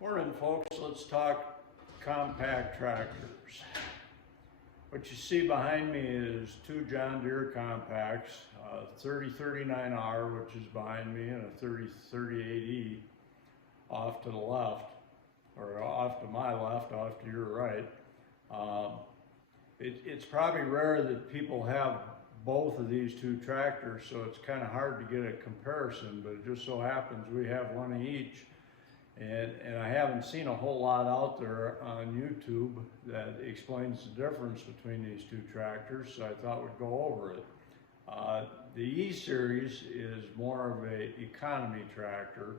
Morning, folks. Let's talk compact tractors. What you see behind me is two John Deere compacts, 3039R, which is behind me, and a 3038E off to the left, or off to my left, off to your right. It's probably rare that people have both of these two tractors, so it's kind of hard to get a comparison, but it just so happens we have one of each. And I haven't seen a whole lot out there on YouTube that explains the difference between these two tractors, so I thought we'd go over it. The E-Series is more of an economy tractor,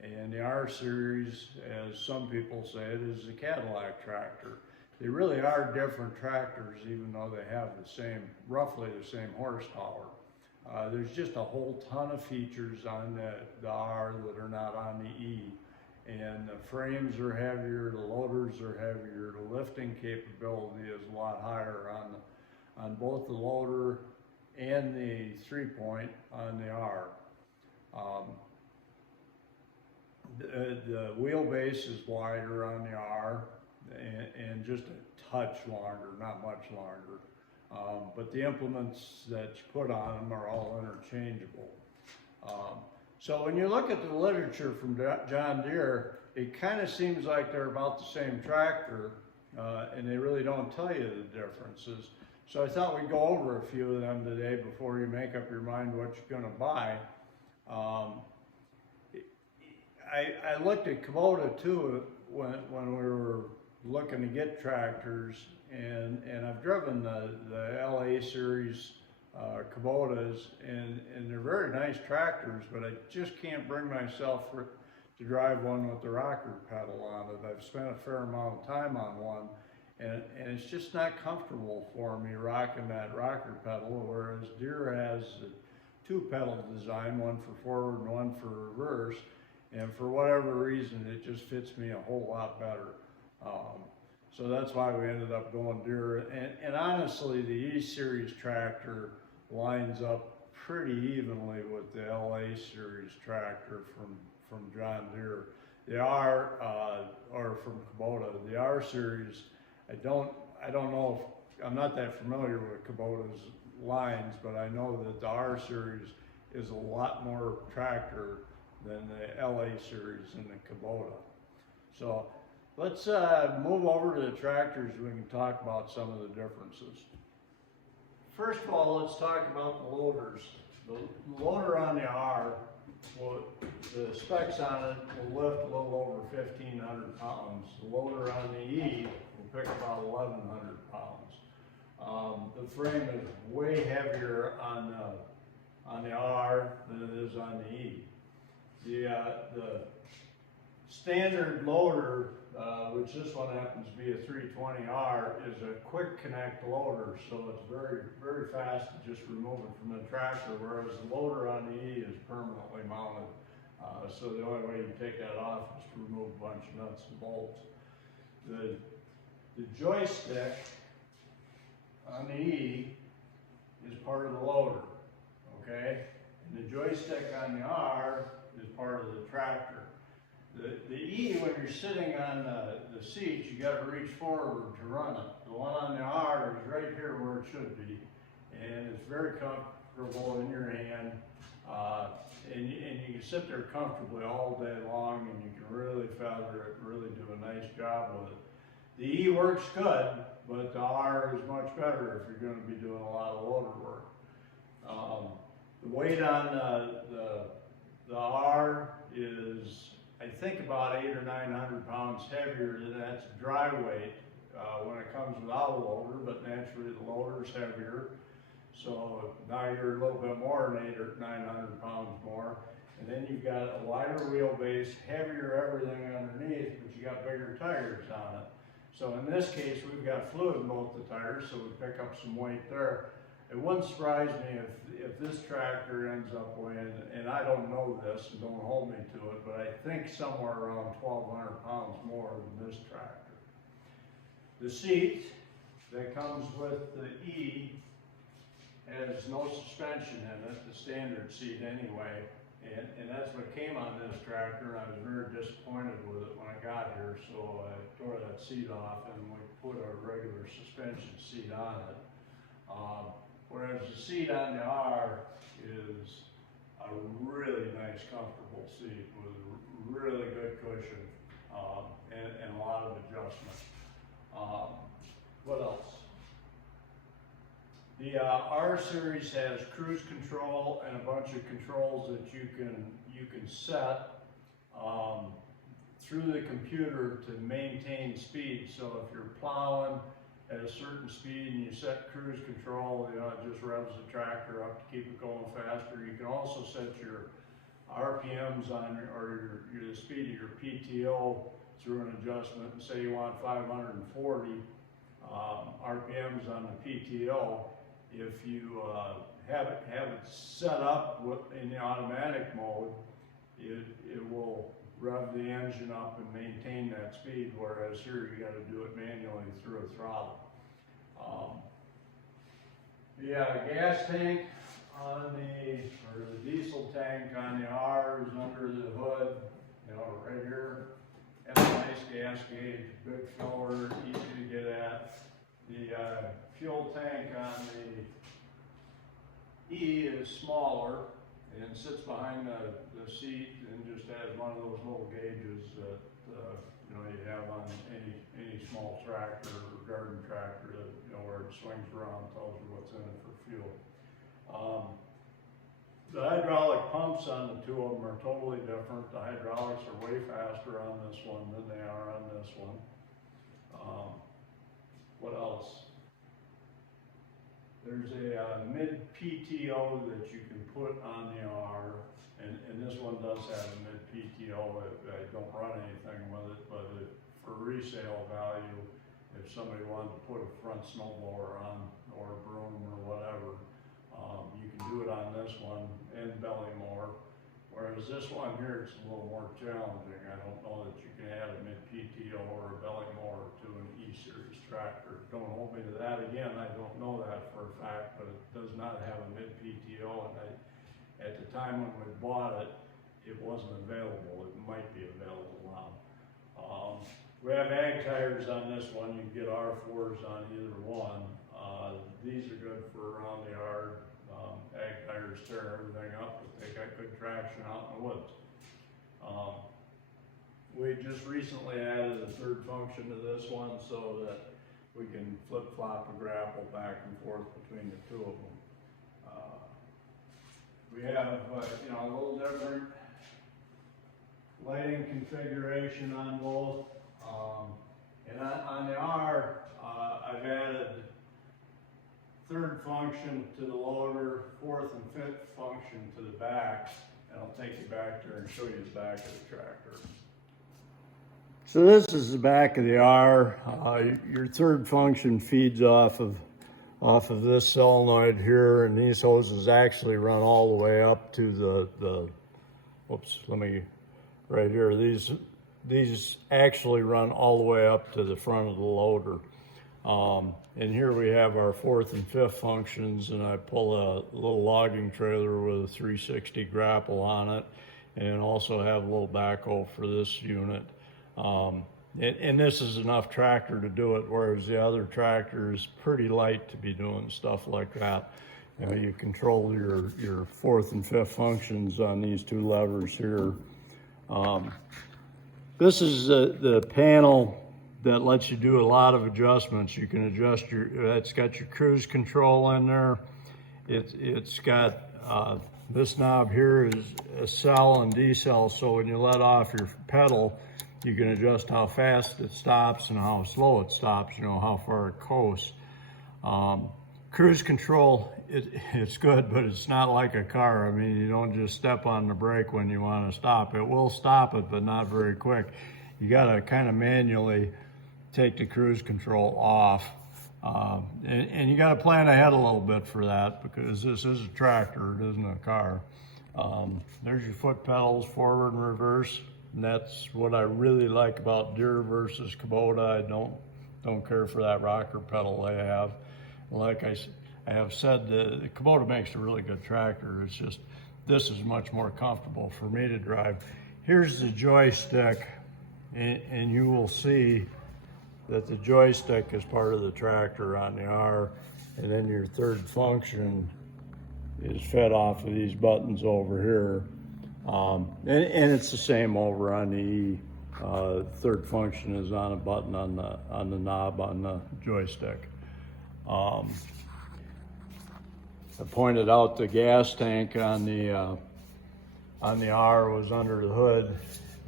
and the R-Series, as some people say it, is a Cadillac tractor. They really are different tractors, even though they have the same, roughly the same horsepower. There's just a whole ton of features on the R that are not on the E. And the frames are heavier, the loaders are heavier, the lifting capability is a lot higher on both the loader and the 3-point on the R. The wheelbase is wider on the R and just a touch longer, not much longer. But the implements that you put on them are all interchangeable. So when you look at the literature from John Deere, it kind of seems like they're about the same tractor, and they really don't tell you the differences. So I thought we'd go over a few of them today before you make up your mind what you're going to buy. I looked at Kubota too when we were looking to get tractors, and I've driven the LA series Kubotas, and they're very nice tractors, but I just can't bring myself to drive one with the rocker pedal on it. I've spent a fair amount of time on one, and it's just not comfortable for me rocking that rocker pedal, whereas Deere has a two-pedal design, one for forward and one for reverse, and for whatever reason it just fits me a whole lot better. So that's why we ended up going Deere, and honestly the E-Series tractor lines up pretty evenly with the LA series tractor from John Deere. The R, or from Kubota, the R series, I don't know if, I'm not that familiar with Kubota's lines, but I know that the R series is a lot more tractor than the LA series in the Kubota. So let's move over to the tractors. We can talk about some of the differences. First of all, let's talk about the loaders. The loader on the R, the specs on it will lift a little over 1,500 pounds. The loader on the E will pick about 1,100 pounds. The frame is way heavier on the R than it is on the E. The standard loader, which this one happens to be a 320R, is a quick connect loader, so it's very, very fast to just remove it from the tractor, whereas the loader on the E is permanently mounted. So the only way you take that off is to remove a bunch of nuts and bolts. The joystick on the E is part of the loader, okay? And the joystick on the R is part of the tractor. The E, when you're sitting on the seat, you got to reach forward to run it. The one on the R is right here where it should be, and it's very comfortable in your hand, and you can sit there comfortably all day long, and you can really feather it, really do a nice job with it. The E works good, but the R is much better if you're going to be doing a lot of loader work. The weight on the R is, I think, about 800 or 900 pounds heavier than that's dry weight when it comes without a loader, but naturally the loader's heavier. So now you're a little bit more than 800 or 900 pounds more. And then you've got a wider wheelbase, heavier everything underneath, but you got bigger tires on it. So in this case, we've got fluid in both the tires, so we pick up some weight there. It wouldn't surprise me if this tractor ends up weighing, and I don't know this, and don't hold me to it, but I think somewhere around 1,200 pounds more than this tractor. The seat that comes with the E has no suspension in it, the standard seat anyway, And that's what came on this tractor, and I was very disappointed with it when I got here, so I tore that seat off and we put a regular suspension seat on it. Whereas the seat on the R is a really nice, comfortable seat with really good cushion, and a lot of adjustment. What else? The R series has cruise control and a bunch of controls that you can set through the computer to maintain speed. So if you're plowing at a certain speed and you set cruise control, it just revs the tractor up to keep it going faster. You can also set your RPMs on the speed of your PTO through an adjustment, and say you want 540 RPMs on the PTO. If you have it set up in the automatic mode, it will rev the engine up and maintain that speed, whereas here you got to do it manually through a throttle. The gas tank on the diesel tank on the R is under the hood, right here. And a nice gas gauge, big filler, easy to get at. The fuel tank on the E is smaller and sits behind the seat and just has one of those little gauges that you have on any small tractor or garden tractor that where it swings around, tells you what's in it for fuel. The hydraulic pumps on the two of them are totally different. The hydraulics are way faster on this one than they are on this one. What else? There's a mid-PTO that you can put on the R, and this one does have a mid-PTO. I don't run anything with it, but for resale value, if somebody wanted to put a front snowblower on, or a broom or whatever, you can do it on this one and belly mower. Whereas this one here, it's a little more challenging. I don't know that you can add a mid-PTO or a belly mower to an E-Series tractor. Don't hold me to that again. I don't know that for a fact, but it does not have a mid-PTO. And at the time when we bought it, it wasn't available. It might be available now. We have ag tires on this one. You can get R4s on either one. These are good for around the yard. Ag tires tear everything up, but they got good traction out in the woods. We just recently added a third function to this one so that we can flip-flop a grapple back and forth between the two of them. We have a little different lighting configuration on both. And on the R, I've added third function to the loader, fourth and fifth function to the back, and I'll take you back there and show you the back of the tractor. So this is the back of the R. Your third function feeds off of this solenoid here, and these hoses actually run all the way up to right here. These actually run all the way up to the front of the loader. And here we have our fourth and fifth functions, and I pull a little logging trailer with a 360 grapple on it, and also have a little backhoe for this unit. And this is enough tractor to do it, whereas the other tractor is pretty light to be doing stuff like that. You control your fourth and fifth functions on these two levers here. This is the panel that lets you do a lot of adjustments. You can adjust it's got your cruise control in there. It's got, this knob here is a cell and decel, so when you let off your pedal, you can adjust how fast it stops and how slow it stops, how far it coasts. Cruise control, it's good, but it's not like a car. I mean, you don't just step on the brake when you want to stop. It will stop it, but not very quick. You got to kind of manually take the cruise control off. And you got to plan ahead a little bit for that, because this is a tractor, it isn't a car. There's your foot pedals, forward and reverse. And that's what I really like about Deere versus Kubota. I don't care for that rocker pedal they have. Like I have said, the Kubota makes a really good tractor. It's just this is much more comfortable for me to drive. Here's the joystick, and you will see that the joystick is part of the tractor on the R, and then your third function is fed off of these buttons over here. And it's the same over on the E. Third function is on a button on the knob on the joystick. I pointed out the gas tank on the R was under the hood,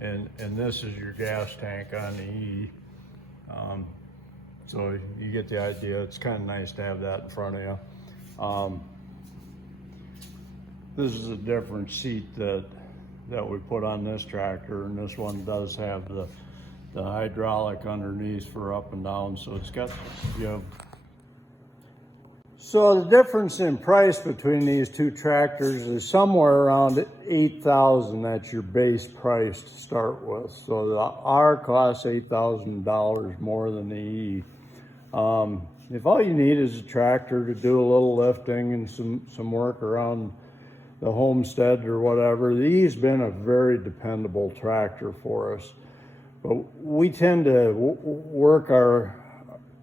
and this is your gas tank on the E. So you get the idea. It's kind of nice to have that in front of you. This is a different seat that we put on this tractor, and this one does have the hydraulic underneath for up and down, so it's got, you know. So the difference in price between these two tractors is somewhere around $8,000. That's your base price to start with. So the R costs $8,000 more than the E. If all you need is a tractor to do a little lifting and some work around the homestead or whatever, the E's been a very dependable tractor for us. But we tend to work our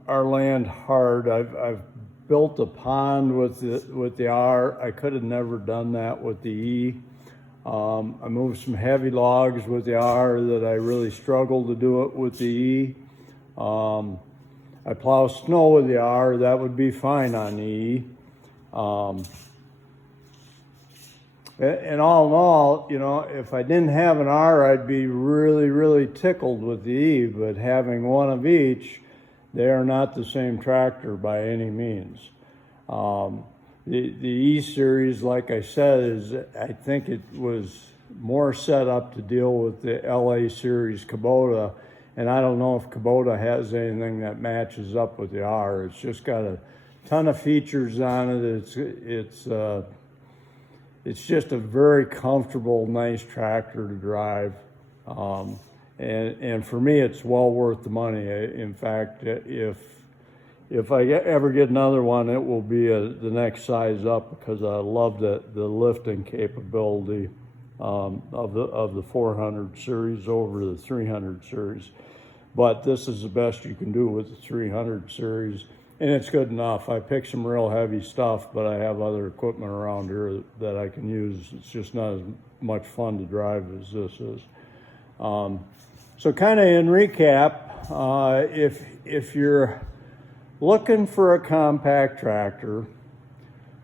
land hard. I've built a pond with the R. I could have never done that with the E. I moved some heavy logs with the R that I really struggled to do it with the E. I plow snow with the R. That would be fine on the E. And all in all, you know, if I didn't have an R, I'd be really, really tickled with the E. But having one of each, they are not the same tractor by any means. The E series, like I said, I think it was more set up to deal with the LA series Kubota, and I don't know if Kubota has anything that matches up with the R. It's just got a ton of features on it. It's just a very comfortable, nice tractor to drive. And for me, it's well worth the money. In fact, if I ever get another one, it will be the next size up, because I love the lifting capability of the 400 series over the 300 series. But this is the best you can do with the 300 series, and it's good enough. I pick some real heavy stuff, but I have other equipment around here that I can use. It's just not as much fun to drive as this is. So kind of in recap, if you're looking for a compact tractor,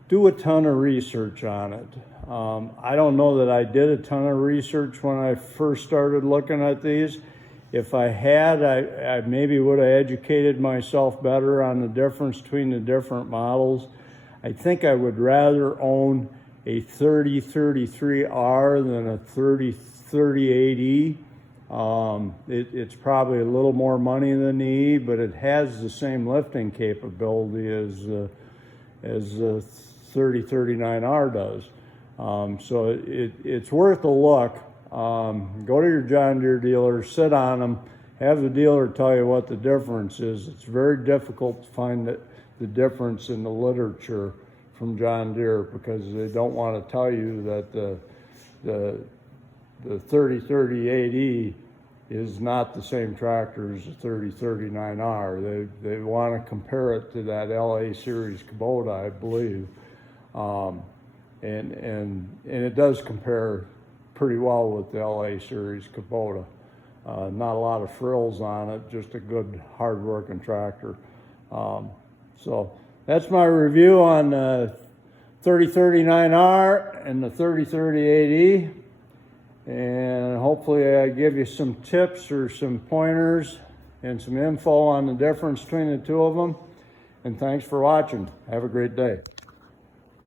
do a ton of research on it. I don't know that I did a ton of research when I first started looking at these. If I had, I maybe would have educated myself better on the difference between the different models. I think I would rather own a 3033R than a 3038E. It's probably a little more money than the E, but it has the same lifting capability as the 3039R does. So it's worth a look. Go to your John Deere dealer, sit on them, have the dealer tell you what the difference is. It's very difficult to find the difference in the literature from John Deere, because they don't want to tell you that the 3038E is not the same tractor as the 3039R. They want to compare it to that LA series Kubota, I believe. And it does compare pretty well with the LA series Kubota. Not a lot of frills on it, just a good hard-working tractor. So that's my review on the 3039R and the 3038E. And hopefully I give you some tips or some pointers and some info on the difference between the two of them. And thanks for watching. Have a great day.